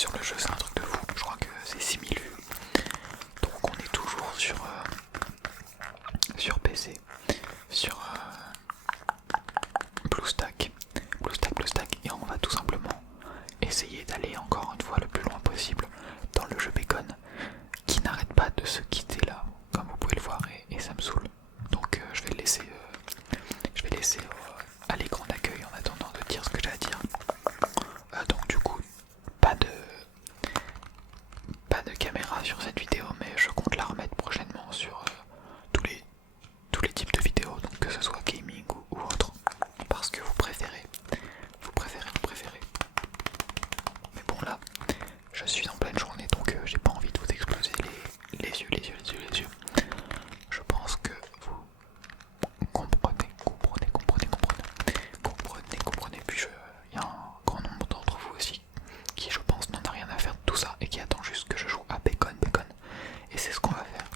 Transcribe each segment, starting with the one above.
sur le jeu, c'est un truc de fou. Je crois que c'est 6000 vues. Donc on est toujours sur PC, sur BlueStack, et on va tout simplement essayer d'aller encore une fois le plus loin possible dans le jeu Bacon, qui n'arrête pas de se quitter là, comme vous pouvez le voir, et ça me saoule. Donc je vais le laisser, à l'écran d'accueil en attendant de dire ce que j'ai à dire. Donc du coup, pas de caméra sur cette vidéo, mais je compte la remettre prochainement sur tous les types de vidéos, donc que ce soit gaming ou autre, parce que vous préférez. Mais bon là, je suis en pleine journée, donc j'ai pas envie de vous exploser les yeux. Je pense que vous comprenez. Puis il y a un grand nombre d'entre vous aussi qui, je pense, n'en a rien à faire de tout ça et qui attend juste que je joue à Bacon. Et c'est ce qu'on va faire.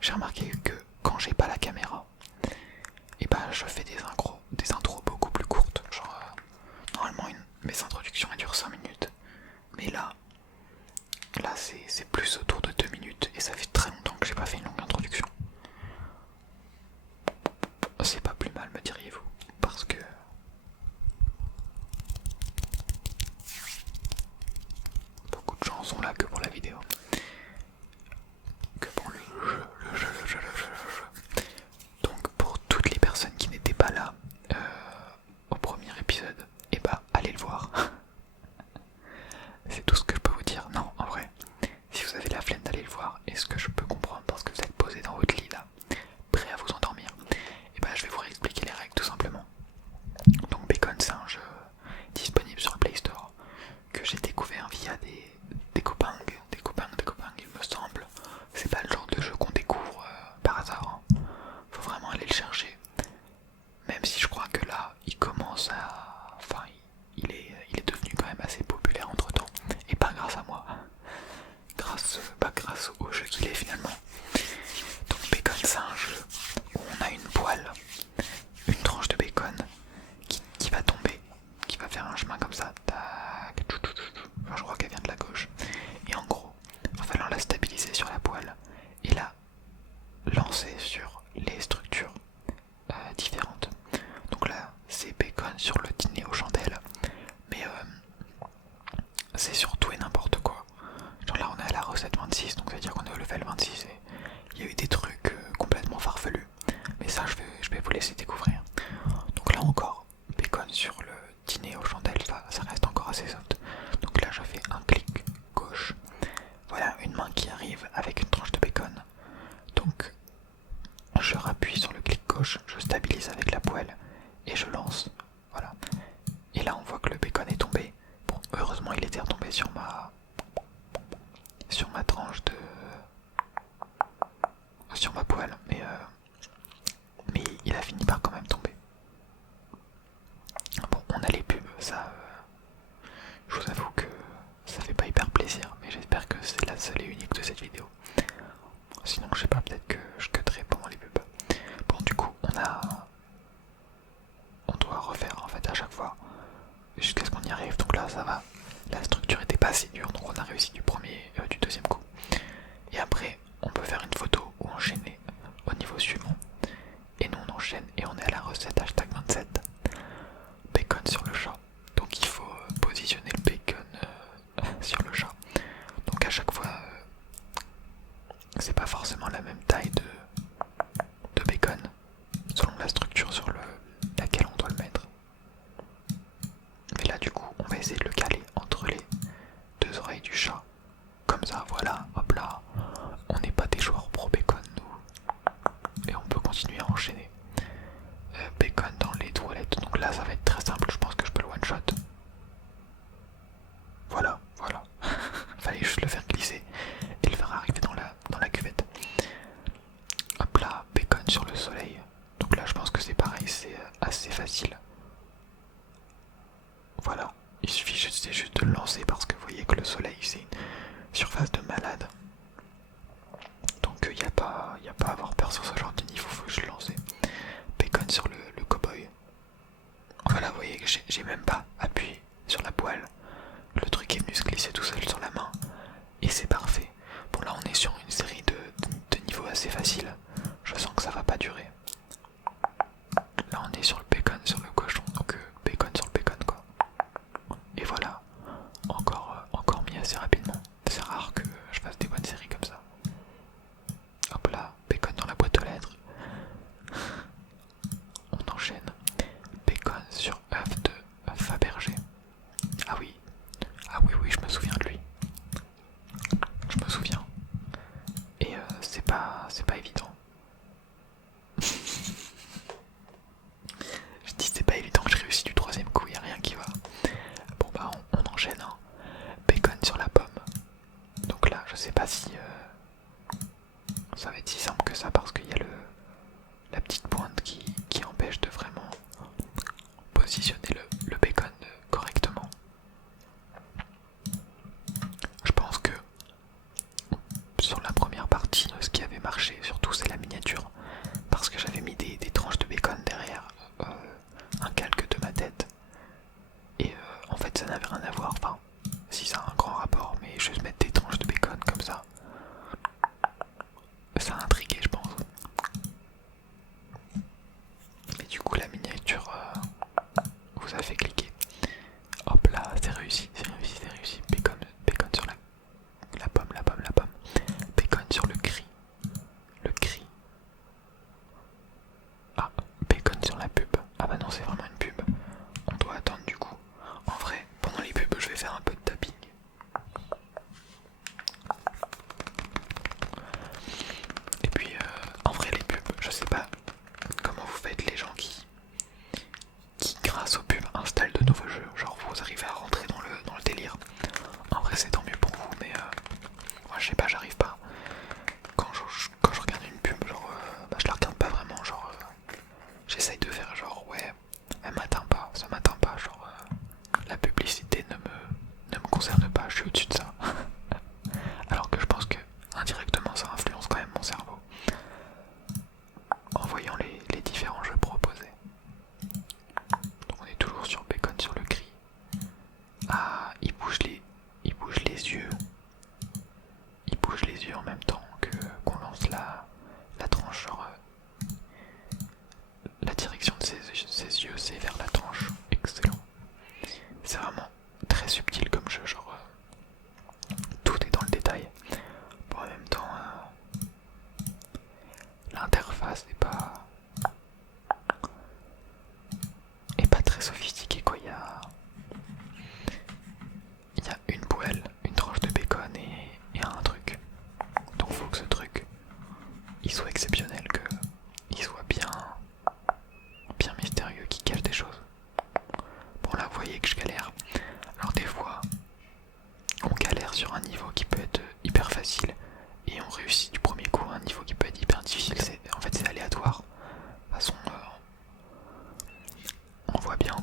J'ai remarqué que quand j'ai pas la caméra, et bah je fais des intros beaucoup plus courtes. Genre normalement mes introductions elles durent 5 minutes. Mais là c'est plus autour de 2 minutes et ça fait très longtemps que j'ai pas fait une longue introduction. C'est pas plus mal, me diriez-vous, parce que beaucoup de gens sont là que pour la vidéo, que pour le jeu. Donc pour toutes les personnes qui n'étaient pas là au premier épisode, et bah allez le voir. C'est tout ce que je peux vous dire. Non, en vrai, si vous avez la flemme d'aller le voir, et ce que je peux comprendre parce que vous êtes posé dans votre lit là, prêt à vous endormir, et bah je vais vous réexpliquer les règles tout simplement. Donc Bacon, c'est un jeu disponible sur le Play Store que j'ai découvert via des copains, il me semble. C'est pas le genre de jeu qu'on découvre par hasard, hein. Faut vraiment aller le chercher. Même si je crois que là, il commence à... Enfin, il est devenu quand même assez populaire entre temps. Et pas grâce à moi. Pas grâce au jeu qu'il est finalement. Donc Bacon, c'est un jeu où on a une poêle, une tranche de bacon qui va tomber, qui va faire un chemin comme ça. Tac, enfin, je crois qu'elle vient de la gauche. Et en gros, il va falloir la stabiliser sur la poêle et la lancer sur les structures différentes. Donc là, c'est Bacon sur le dîner aux chandelles, mais c'est sur tout et n'importe quoi. Genre là, on est à la recette 26, donc ça veut dire qu'on est au level 26 et il y a eu des trucs complètement farfelus. Mais ça, je vais vous laisser découvrir. Donc là encore, Bacon sur le dîner aux chandelles, ça reste encore assez soft. Donc là, je fais un clic gauche. Voilà, une main qui arrive avec une tranche de bacon. Donc, je rappuie sur le clic gauche, je stabilise avec la poêle et je lance. Voilà. Et là, on voit que le bacon est tombé. Bon, heureusement, il était retombé sur ma tranche de... sur ma poêle, mais il a fini par quand même tomber. Bon, on a les pubs, ça... je vous avoue que ça fait pas hyper plaisir, mais j'espère que c'est la seule et unique de cette vidéo. Sinon, je sais pas, peut-être que je cutterai pendant les pubs. Bon, du coup, on doit refaire en fait à chaque fois jusqu'à ce qu'on y arrive. Donc là, ça va. La structure était pas assez dure, donc on a réussi du deuxième coup. Et après, on peut faire une photo ou enchaîner au niveau suivant. Et nous, on enchaîne et on est à la recette hashtag 27. Bacon sur le chat. Donc il faut positionner le bacon sur le chat. Donc à chaque fois, c'est pas forcément la même taille de bacon selon la structure sur laquelle on doit le mettre. Mais là du coup on va essayer de le caler entre les deux oreilles du chat. Comme ça, voilà, hop là, on n'est pas des joueurs pro bacon nous. Et on peut continuer à enchaîner. Bacon dans les toilettes, donc là ça va être très simple, je pense que je peux le one shot. Voilà. Fallait juste le faire glisser et le faire arriver dans la cuvette. Hop là, bacon sur le soleil. Donc là je pense que c'est pareil, c'est assez facile. Voilà, il suffit juste de le lancer parce que vous voyez que le soleil c'est une surface de malade. Donc il n'y a pas à avoir peur sur ce genre de niveau, faut juste le lancer. Bacon sur le cow-boy. Voilà, vous voyez que j'ai même pas appuyé sur la poêle. Le truc est musclé. Ah oui, oui, je me souviens de lui. Je me souviens. Et c'est pas évident. Je dis c'est pas évident que je réussis du troisième coup, y a rien qui va. Bon bah on enchaîne, hein. Bacon sur la pomme. Donc là, je sais pas si ça va être si simple que ça parce qu'il y a la petite pointe qui empêche de vraiment positionner le bacon correctement. Je pense que sur la première partie, ce qui avait marché surtout c'est la miniature parce que j'avais mis des tranches de bacon derrière un calque de ma tête et en fait ça n'avait rien à voir, enfin si ça a un grand rapport mais juste mettre des tranches de bacon comme ça a intrigué je pense. Mais du coup la miniature vous a fait cliquer. Hop là, c'est réussi, c'est réussi, c'est réussi. Bacon sur la pomme, la pomme, la pomme. Bacon sur le cri. Le cri. Ah, bacon sur la pub. Ah bah non, c'est vraiment une pub. On doit attendre du coup. En vrai, pendant les pubs, je vais faire un peu de tapping. Et puis, en vrai, les pubs, je sais pas comment vous faites les gens qui grâce aux pubs installent de nouveaux jeux. Genre, vous arrivez à rentrer dans le délire. En vrai, c'est tant mieux pour vous, mais moi, je sais pas, j'arrive pas. Quand je regarde une pub, genre, bah, je la regarde pas vraiment, genre, j'essaye de faire genre, ouais, elle m'atteint pas, ça m'atteint pas, genre, la publicité ne me concerne pas, je suis au-dessus de ça. Alors que je pense que indirectement, ça influence quand même mon cerveau en voyant les différents jeux proposés. Donc on est toujours sur bacon sur le cri. Ah, il bouge les yeux. Il bouge les yeux en même temps qu'on lance la tranche. Genre, la direction de ses yeux, c'est vers la tranche. Excellent. C'est vraiment très subtil comme jeu. Genre, tout est dans le détail. Bon, en même temps, l'interface est pas très sophistiquée quoi. Il y a une poêle, une tranche de bacon et un truc. Donc faut que ce truc il soit exceptionnel, qu'il soit bien mystérieux, qu'il cache des choses. Bon là vous voyez que je galère. Alors des fois on galère sur un niveau qui peut être hyper facile et on réussit du premier coup un niveau qui peut être hyper difficile. En fait c'est aléatoire. De toute façon on voit bien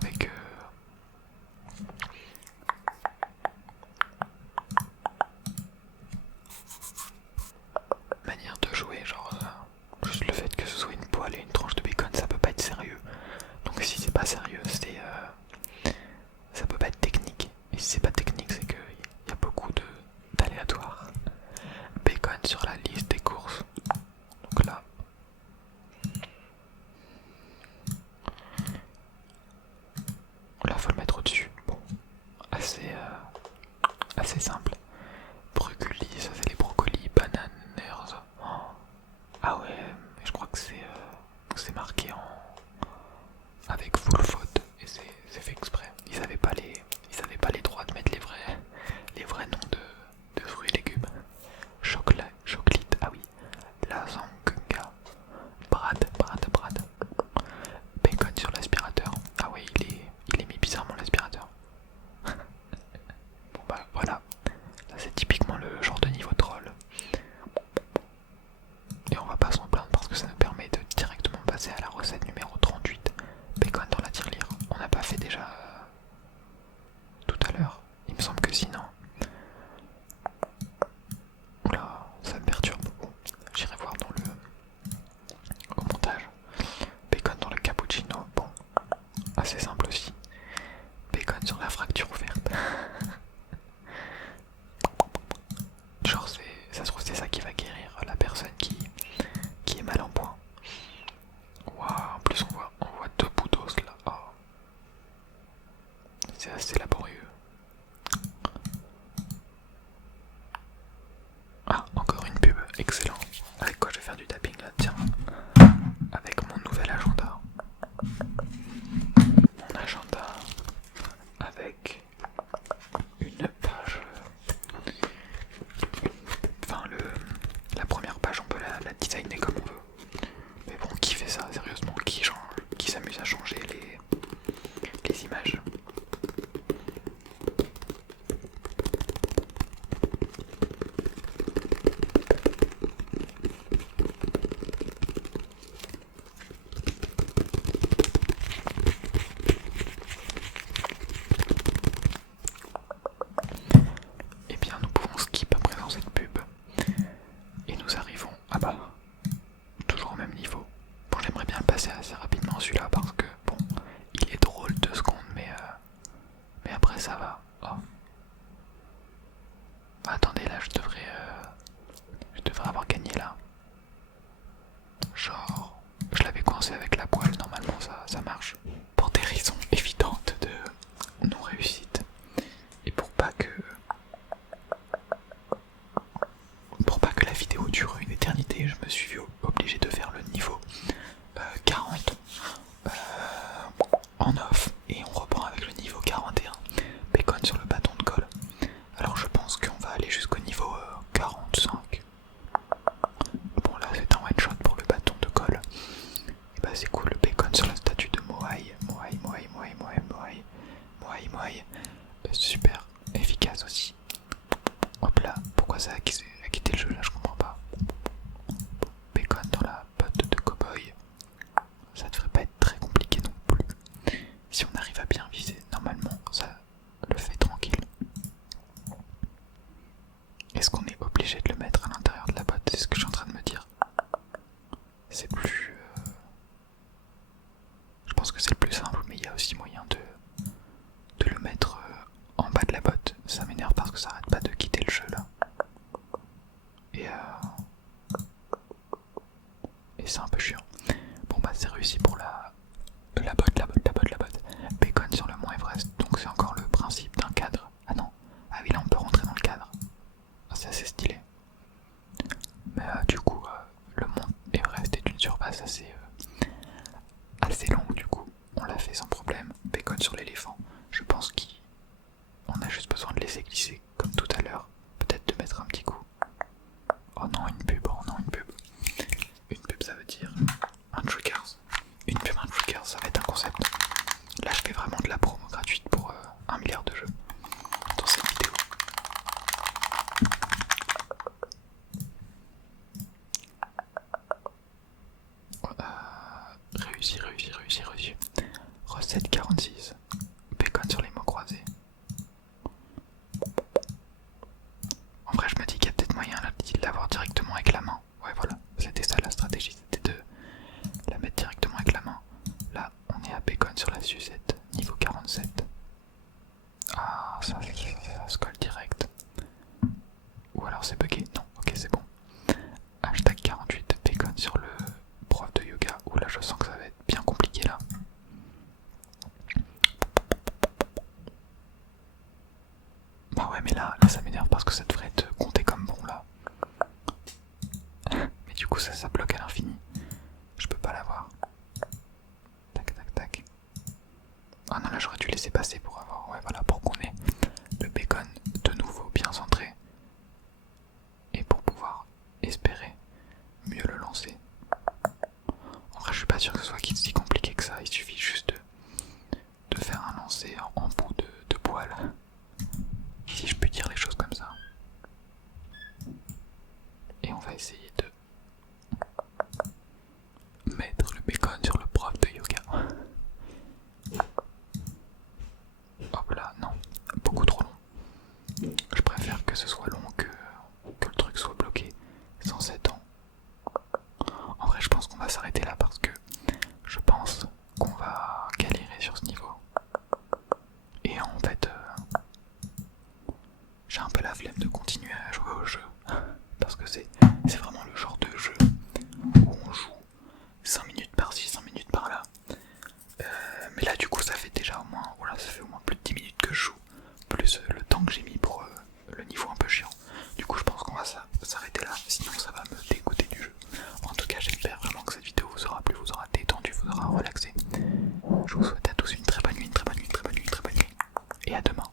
avec manière de jouer, genre juste le fait que ce soit une poêle et une tranche de bacon, ça peut pas être sérieux. Donc si c'est pas sérieux, ça peut pas être technique. Et si c'est pas technique, c'est qu'il y a beaucoup d'aléatoires. Bacon sur la liste des courses. Donc là faut le mettre au-dessus. Bon, assez simple. Brocoli, ça c'est les brocolis, bananes, nerfs. Ah ouais, mais je crois que c'est marqué avec full faute et c'est fait exprès. Ils avaient pas les droits de mettre les vrais noms de fruits et légumes. Chocolate, ah oui. Lasagna, Brad. Bacon sur l'aspirateur. Ah oui, il est mis bizarrement l'aspirateur. Bon bah voilà. Bah ouais, mais là ça m'énerve parce que ça devrait être compté comme bon là. Mais du coup ça bloque à l'infini. Je peux pas l'avoir. Tac tac tac. Ah non, là j'aurais dû laisser passer pour avoir... Ouais voilà, pour qu'on ait le bacon de nouveau bien centré. Et pour pouvoir espérer mieux le lancer. En vrai je suis pas sûr que ce soit si compliqué que ça. Il suffit juste de faire un lancer en bout de poil. Si je peux dire les choses comme ça. Et on va essayer de mettre le bacon sur le prof de yoga. Hop là, non, beaucoup trop long. Je préfère que ce soit long que le truc soit bloqué sans 7 ans. En vrai je pense qu'on va s'arrêter là parce que je pense qu'on va galérer sur ce niveau. Et en fait, j'ai un peu la flemme de continuer à jouer au jeu. Parce que c'est vraiment le genre de jeu où on joue 5 minutes par-ci, 5 minutes par-là. Mais là du coup ça fait déjà au moins, voilà, ça fait au moins plus de 10 minutes que je joue. Plus le temps que j'ai mis pour le niveau un peu chiant. Du coup je pense qu'on va s'arrêter là, sinon ça va me dégoûter du jeu. En tout cas j'espère vraiment que cette vidéo vous aura plu, vous aura détendu, vous aura relaxé. Je vous souhaite à tous une très bonne nuit, une très bonne nuit, une très bonne nuit, une très bonne nuit. Et à demain.